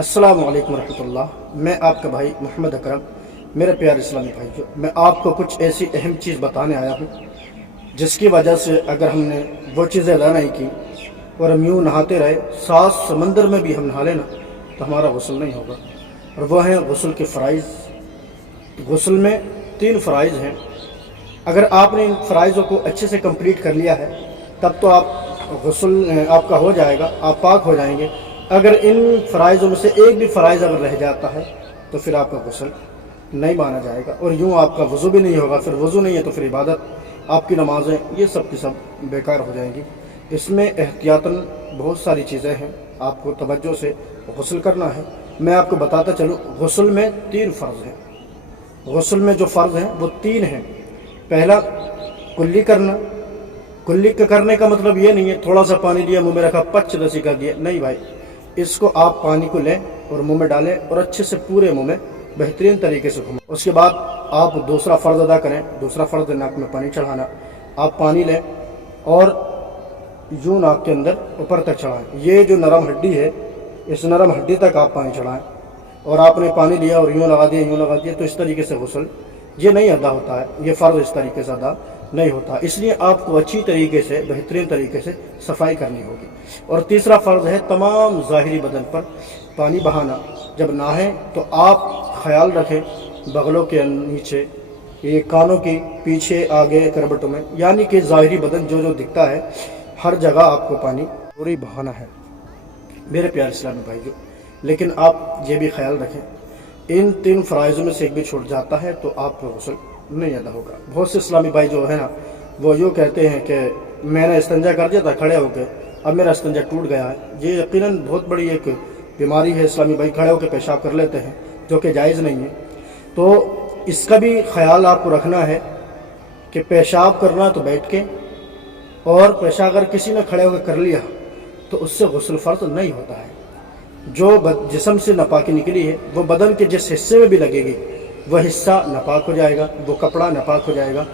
अस्सलामु अलैकुम रहमतुल्लाह। मैं आपका भाई मोहम्मद अकरम। मेरे प्यारे इस्लामी भाइयों, मैं आपको कुछ ऐसी अहम चीज़ बताने आया हूँ जिसकी वजह से अगर हमने वो चीज़ें अदा नहीं की और हम यूँ नहाते रहे, सात समंदर में भी हम नहा लेना तो हमारा गुस्ल नहीं होगा। और वो हैं गुस्ल के फ़राइज़। गुस्ल में 3 फ़राइज़ हैं। अगर आपने इन फ़राइज़ों को अच्छे से कंप्लीट कर लिया है तब तो आप गुस्ल आपका हो जाएगा, आप पाक हो जाएंगे। अगर इन फ़राइज़ों में से एक भी फ़राइज़ अगर रह जाता है तो फिर आपका गुस्ल नहीं माना जाएगा और यूँ आपका वज़ू भी नहीं होगा। फिर वज़ू नहीं है तो फिर इबादत, आपकी नमाज़ें, ये सब की सब बेकार हो जाएंगी। इसमें एहतियातन बहुत सारी चीज़ें हैं, आपको तवज्जो से गुस्ल करना है। मैं आपको बताता चलूँ, गुस्ल में 3 फ़र्ज़ हैं। गुस्ल में जो फ़र्ज़ हैं वो 3 हैं। पहला, कुल्ली करना। कुल्ली करने का मतलब ये नहीं है थोड़ा सा पानी लिया मुँह में रखा, पच दसी कर दिया, नहीं भाई। इसको आप पानी को लें और मुंह में डालें और अच्छे से पूरे मुंह में बेहतरीन तरीके से घुमाएं। उसके बाद आप दूसरा फ़र्ज़ अदा करें। दूसरा फ़र्ज़ नाक में पानी चढ़ाना। आप पानी लें और यूँ नाक के अंदर ऊपर तक चढ़ाएं। ये जो नरम हड्डी है, इस नरम हड्डी तक आप पानी चढ़ाएं। और आपने पानी लिया और यूँ लगा दिया, तो इस तरीके से गुस्ल ये नहीं अदा होता है। ये फ़र्ज़ इस तरीके से अदा नहीं होता। इसलिए आपको अच्छी तरीके से, बेहतरीन तरीके से सफाई करनी होगी। और तीसरा फ़र्ज़ है तमाम ज़ाहिरी बदन पर पानी बहाना। जब नहाएं तो आप ख्याल रखें बगलों के नीचे, ये कानों के पीछे, आगे करबटों में, यानी कि ज़ाहिरी बदन जो जो दिखता है हर जगह आपको पानी पूरी बहाना है मेरे प्यारे इस्लामी भाइयों। लेकिन आप ये भी ख्याल रखें, इन 3 फ़राइज़ों में से एक भी छूट जाता है तो आपका गुस्ल नहीं अदा होगा। बहुत से इस्लामी भाई जो है ना, वो यूँ कहते हैं कि मैंने इस्तंजा कर दिया था खड़े होकर, अब मेरा इस्तंजा टूट गया है। ये यकीनन बहुत बड़ी एक बीमारी है। इस्लामी भाई खड़े होकर पेशाब कर लेते हैं जो कि जायज़ नहीं है। तो इसका भी ख्याल आपको रखना है कि पेशाब करना तो बैठ के, और पेशाब अगर किसी ने खड़े होकर कर लिया तो उससे गुस्ल फ़र्ज़ नहीं होता है। जो जिस्म से नापाकी निकली है वो बदन के जिस हिस्से में भी लगेगी वह हिस्सा नापाक हो जाएगा, वो कपड़ा नापाक हो जाएगा।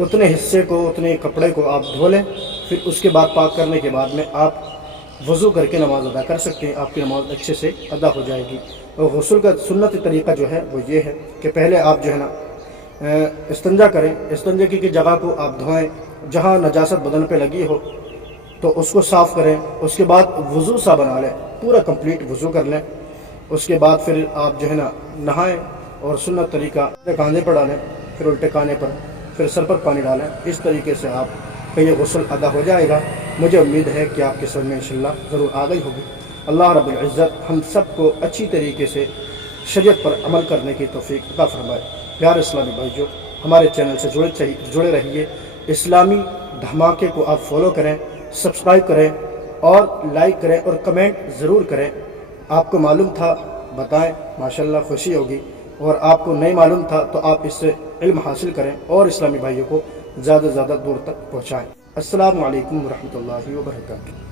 उतने हिस्से को, उतने कपड़े को आप धो लें। फिर उसके बाद पाक करने के बाद में आप वज़ू करके नमाज़ अदा कर सकते हैं। आपकी नमाज़ अच्छे से अदा हो जाएगी। और गुस्ल का सुन्नत तरीक़ा जो है वो ये है कि पहले आप जो है ना इस्तंजा करें। इस्तंजा की जगह को आप धोएं, जहाँ नजासत बदन पे लगी हो तो उसको साफ़ करें। उसके बाद वज़ू सा बना लें, पूरा कंप्लीट वज़ू कर लें। उसके बाद फिर आप जो है ना नहाएं और सुन्नत तरीका कांधे पर डालें, फिर उल्टे काने पर, फिर सर पर पानी डालें। इस तरीके से आपका ये गुस्ल अदा हो जाएगा। मुझे उम्मीद है कि आपके समझ में इंशाअल्लाह ज़रूर आ गई होगी। अल्लाह रब्बुल इज़्ज़त हम सबको अच्छी तरीके से शरीयत पर अमल करने की तौफीक अता फरमाए। प्यारे इस्लामी भाइयों, हमारे चैनल से जुड़े रहिए। इस्लामी धमाके को आप फॉलो करें, सब्सक्राइब करें और लाइक करें और कमेंट ज़रूर करें। आपको मालूम था बताएं, माशाल्लाह खुशी होगी। और आपको नहीं मालूम था तो आप इससे इल्म हासिल करें और इस्लामी भाइयों को ज़्यादा से ज़्यादा दूर तक पहुँचाएँ। अस्सलामु अलैकुम रहमतुल्लाहि व बरकातुहू।